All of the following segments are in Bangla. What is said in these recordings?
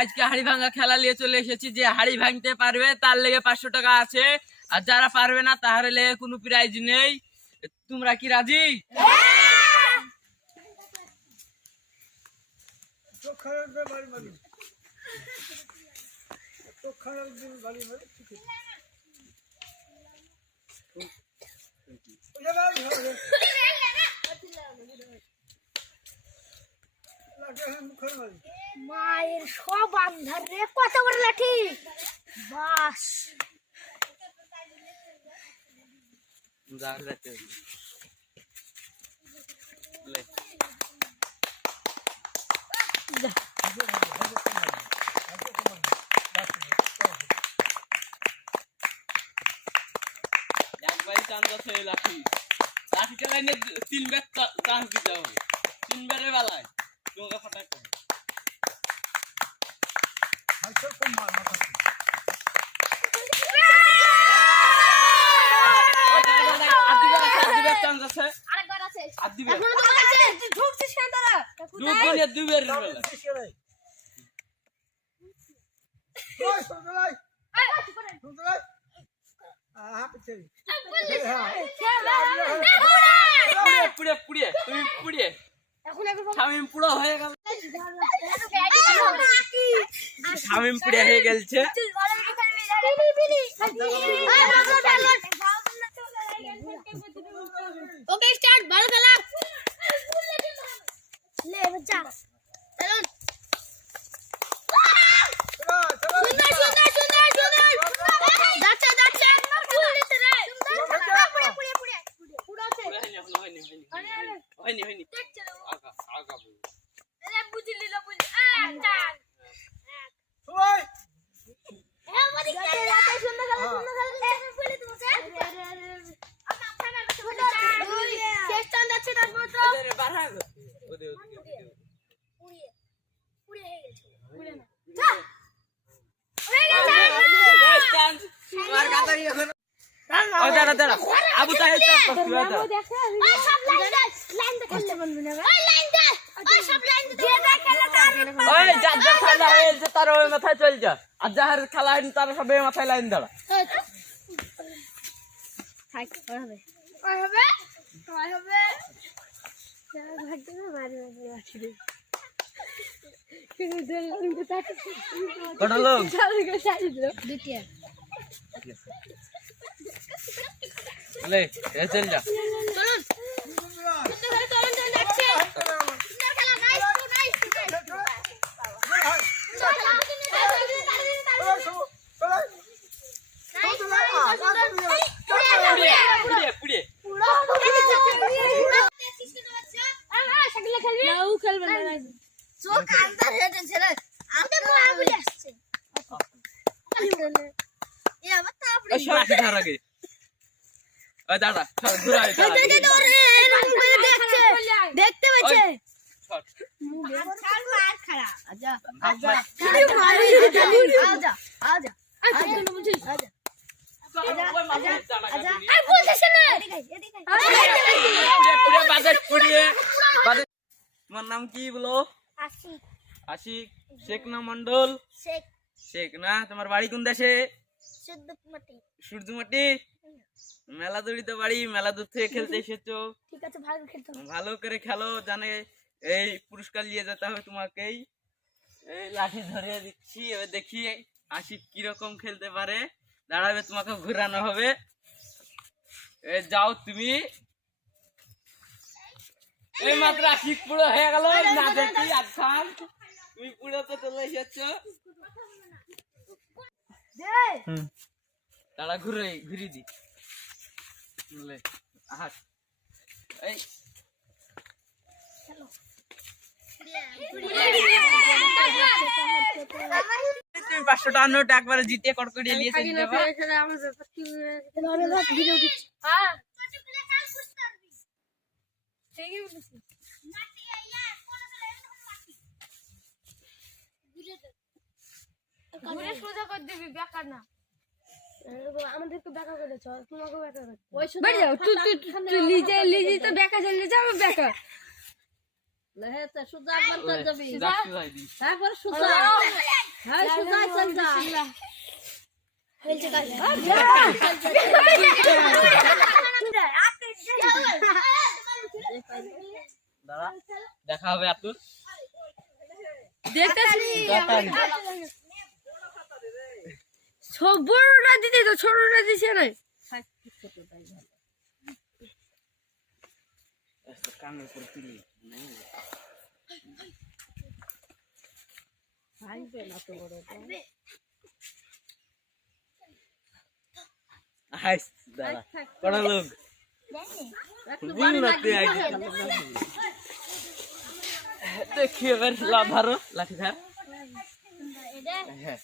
আজকে হাড়ি ভাঙা খেলা নিয়ে চলে এসেছি, যে হাড়ি ভাঙতে পারবে, তার লেগে পাঁচশো টাকা আছে। আর যারা পারবে না, তাহার লেগে কোনো প্রাইজ নেই। তোমরা কি রাজি? মায়ের সব আন্ধার রে কত বড় লাঠি। বাস চালাই তিনবার চান্স দিতে হবে। তিনবারের বেলায় তোমাকে ফাটাই করবে পুড়ে পুড়ে তুমি পুড়ে এখন পুরো হয়ে গেল শামিম পুড়ে হয়ে গেলছে ওকে স্টার্ট ভালো খেলা লে বাচ্চা চলুন সুন্দর সুন্দর সুন্দর সুন্দর যাচ্ছে যাচ্ছে পুলিশ রে পুড়ে পুড়ে পুড়ে পুড়ে আছে পুড়ে হয়নি এখনও হয়নি হয়নি হয়নি হয়নি দেখছে রে ও। আগা আগা বল। আরে বুঝলি না বুঝলি আ টান হ্যাঁ মানে যাচ্ছে যাচ্ছে সুন্দর খেলা সুন্দর খেলা বলে তুমি স্যার আরে আরে আমার ফানা বসে শেষ টান যাচ্ছে তারপর তো ওদের বার হয়ে গেছে। ওদের ওদিকে, ওদিকে। পুড়িয়ে পুড়িয়ে হয়ে গেছে পুড়ে না যা হয়ে গেছে এই চান্স, তোমার কাতারি এখন- ও দাঁড়া, দাঁড়া। আবু তাহের চাপ করছি, ও দাঁড়া। ওই সব লাইন দে লাইন দে খেলতে বলবি না ওই লাইন দে ওই সব লাইন দে যে যা খেলা তার ওই যার যার খেলা হয়েছে তার ওই মাথায় চল যা। আর যাহার খেলা হয়নি তার সব মাথায় লাইন দাঁড়া। কটা লোক? দুটিয়া লে এ চল যা। চলুন সুন্দর খেলা চলুন চলুন যাচ্ছে সুন্দর খেলা নাইস টু নাইস পুড়িয়ে পুড়িয়ে ওই সরাসরি ধার আগে ওই দাঁড়া সর, ঘুরা ওই দাঁড়া। দেখতে পেয়েছে সর। আজা আজা। আজা আজা আজা ওই মাথায় দাঁড়া আজা গাড়ি। আর বলতেছ না এদিকে এদিকে পুড়িয়ে পুড়িয়ে বাজেট পুড়িয়ে বাজেট তোমার নাম কি বলো আসি আশিক শেখ না মন্ডল শেখ শেখ না তোমার বাড়ি কোন দেশে সিদ্ধপুরমাটি সূর্যমাটি মেলা দড়িতে বাড়ি মেলা দূর থেকে খেলতে এসেছ। ঠিক আছে ভালো খেলতে ভালো করে খেলো জানে এই পুরস্কার নিয়ে যেতে হবে তোমাকেই। এই লাঠি ধরে দিচ্ছি এবার দেখি আশিক কীরকম খেলতে পারে। দাঁড়াবে তোমাকে ঘুরানো হবে। যাও তুমি। এই মাত্র আশিক পুরো হয়ে গেল। না দেখি তুমি পুরো তো চলে এসেছ। তারা ঘুরে ঘুরি দি। বলে আহার। এই। তুমি পাঁচশো টাকা নোট একবারে জিতে কড়কড়িয়ে নিয়ে চলে যাবা। আমাদেরকে বেকা করেছ তোমাকে বেকা করে বাড়ি যাও তুই তুই তুই নিজে নিজে তো বেকা চলে যাও বেকা সুজা একবার করে যাবি যাচ্ছি ভাই সুজা হ্যাঁ সুজা চল যা খেলছে কাজ দাঁড়া দেখা হবে আতুর দেখতেছি বড়টা দিতে তো ছোটটা দিছে না দেখি এবার লাভ ধরো লাঠি ধার হ্যাঁ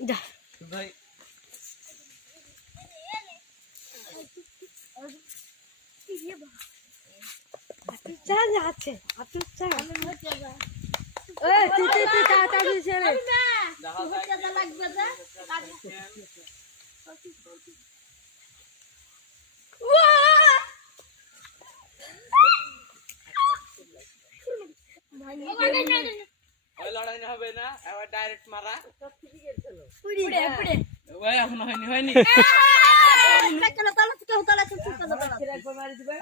যা। ভাই চা লড়াই না হবে না এবার ডাইরেক্ট মারা। ওই এখনও হয়নি হয়নি।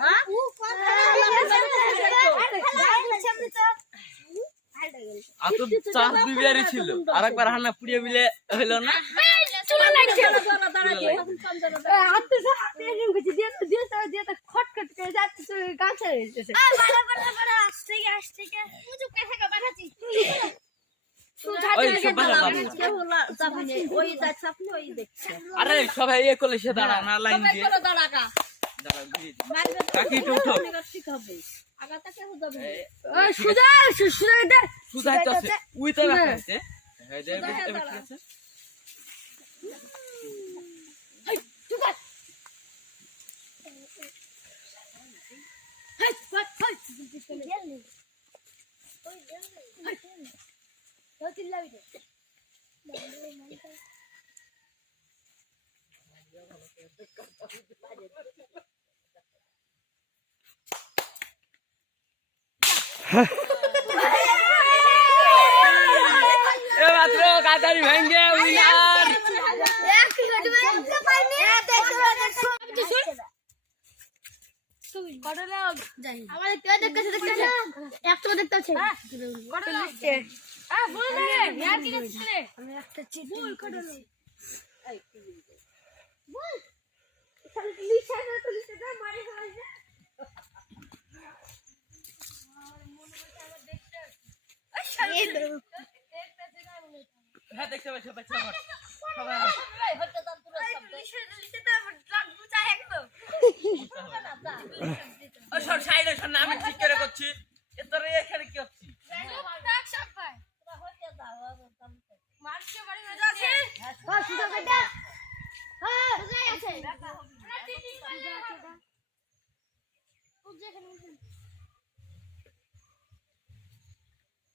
হ্যাঁ ও কথা আতুর চাষ দুইবারই ছিল। আরেকবার হান্না পুড়িয়ে মিলে হইল না। আসছে আসছে আরে সবাই এ করলে সে দাঁড়া না লাইন দিয়ে। দাঁড়া ঘুরিয়ে মাত্র কাতারি ভেঙ্গে উইনার আমাদের দেখতেছে একশো দেখতে হচ্ছে আমি একটা চিঠি বল। হ্যাঁ দেখতে পাচ্ছি সবাই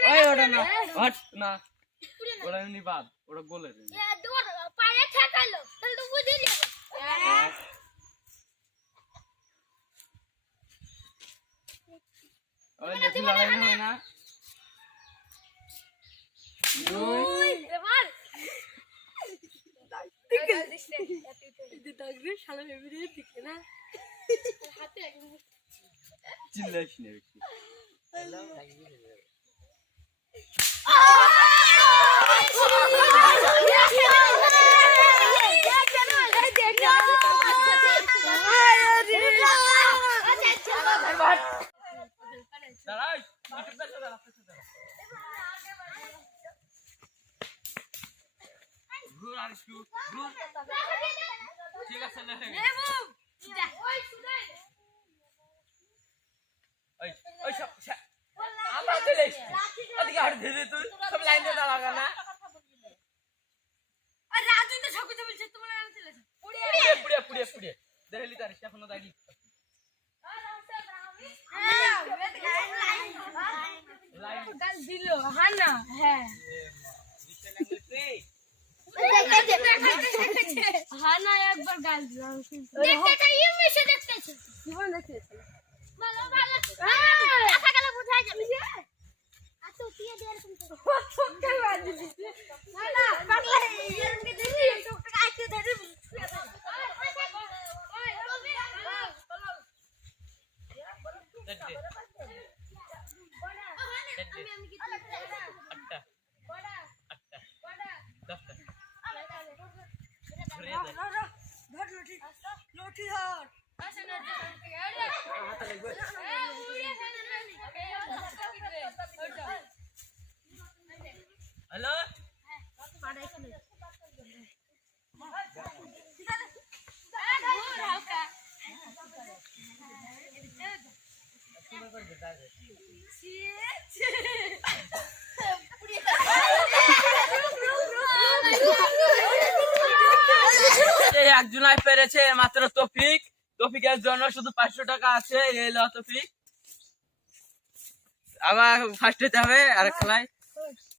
ওই ওটা না hot Cilleşin herif. Dur, dur. Dur. Dur. Dur. Dur. Dur. Dur. Dur. ওই হবে না। চলে এসেছি। পুড়িয়ে, পুড়িয়ে, পুড়িয়ে, পুড়িয়ে। দেখলি তার এখনও গাল দিল হানা হ্যাঁ। হানা একবার গাল দিল আমি শুনছি। জীবন দেখেছি। ছোট্ট গাল দিছে না না পাগলা এরকম দিলি ছোট্ট আইতে ধরে দেখ দে। আটটা, আটটা, দশটা। ঘুরিয়ে দে। হ্যালো একজনাই পেরেছে মাত্র তফিক। তফিকের জন্য শুধু পাঁচশো টাকা আছে, এই ল তফিক। আবার ফার্স্ট হতে হবে আর খেলায়।